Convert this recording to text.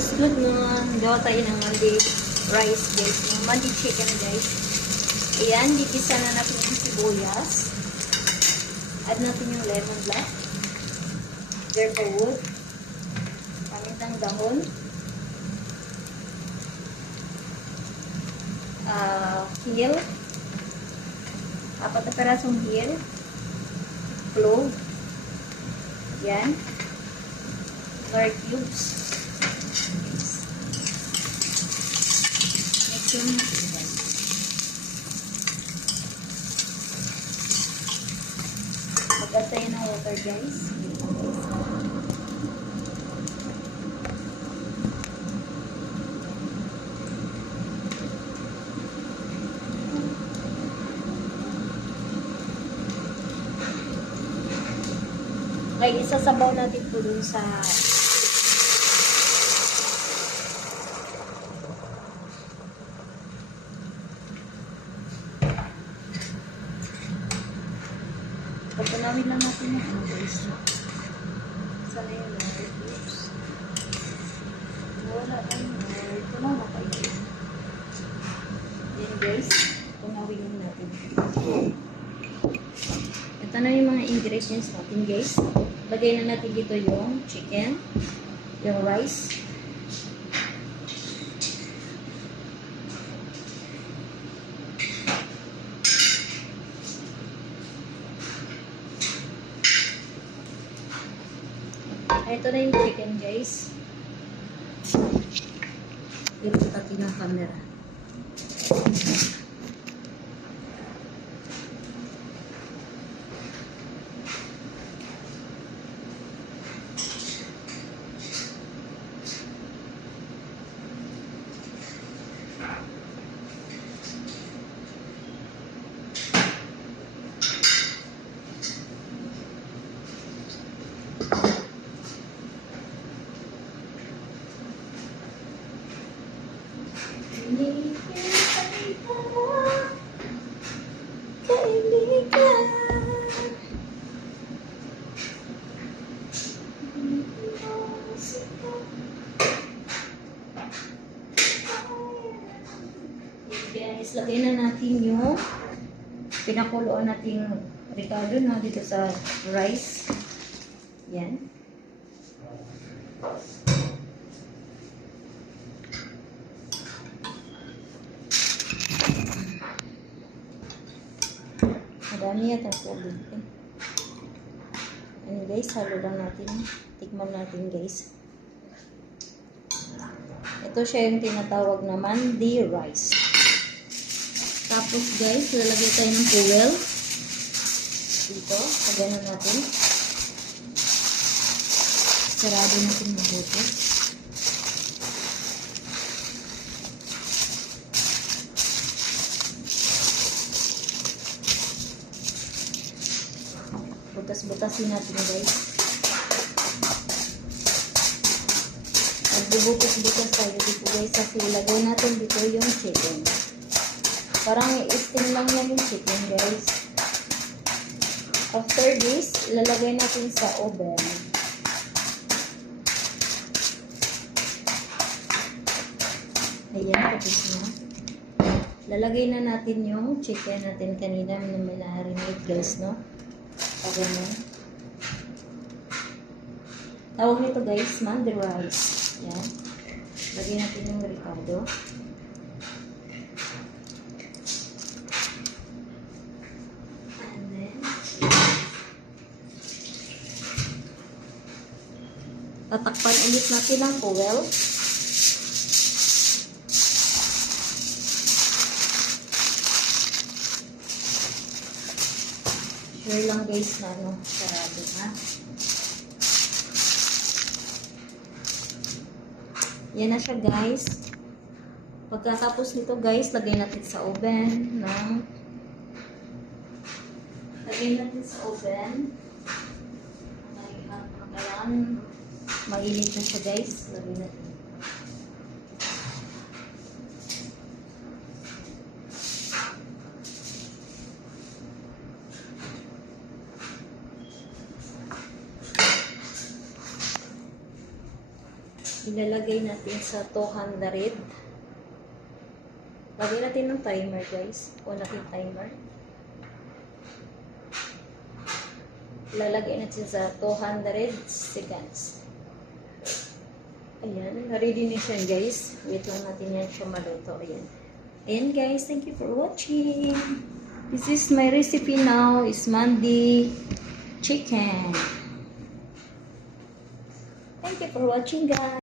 is good nun. Gawa tayo ng mandi rice guys. Ng mandi chicken guys. Ayan, gigisa na natin yung sibuyas. Add natin yung lemon black. Derpa wood. Pamintang dahon. Hill. 4 na perasong hill. Clove. Yan. Garlic cubes. Mix yung natin guys. Mag-add tayo ng water guys. Okay, isasabaw natin po dun sa pagpunawin lang natin yung guys. Sana yung garlic cubes. Wala tayong garlic. Punaw na kayo. Yan guys, punawin lang natin. Ito na yung mga ingredients natin guys. Lagay na natin dito yung chicken, yung rice, ito na yung chicken guys. Dito natin ang camera. Guys, lagay na natin yung pinakuloan nating Ricardo na dito sa rice. Yan. Madami yata ang tubig eh. Ano guys, halo lang natin. Tikman natin guys. Ito siya yung tinatawag na mandi rice. Tapos guys, lalagay tayo ng fuel. Dito, pagano natin. Sarado natin mabuti. Butas-butasin natin guys. Magbubutas-butas tayo dito guys kasi ilagay natin dito yung chicken. Parang i-steam lang yan yung chicken guys. After this, ilalagay natin sa oven. Ayan, tapos na. Lalagay na natin yung chicken natin kanina na minarinate guys, no? Ganyan. Tawag nito guys, mandi rice. Yan. Lagyan natin yung Ricardo. And then, tatakpan ulit natin ang fuel. Sure lang guys na ano, sarado ha. Yan na siya guys. Pagkatapos nito guys, lagay natin sa oven ng kailangan mainit na siya guys. Lagay natin. Ilalagay natin sa 200. Lagay natin ng timer, guys. O natin timer. Ilalagay natin sa 200 seconds. Ayan, ready na siya, guys. Wait lang natin yan siya maluto. Ayan. Ayan, guys. Thank you for watching. This is my recipe now. Is mandi chicken. Thank you for watching, guys.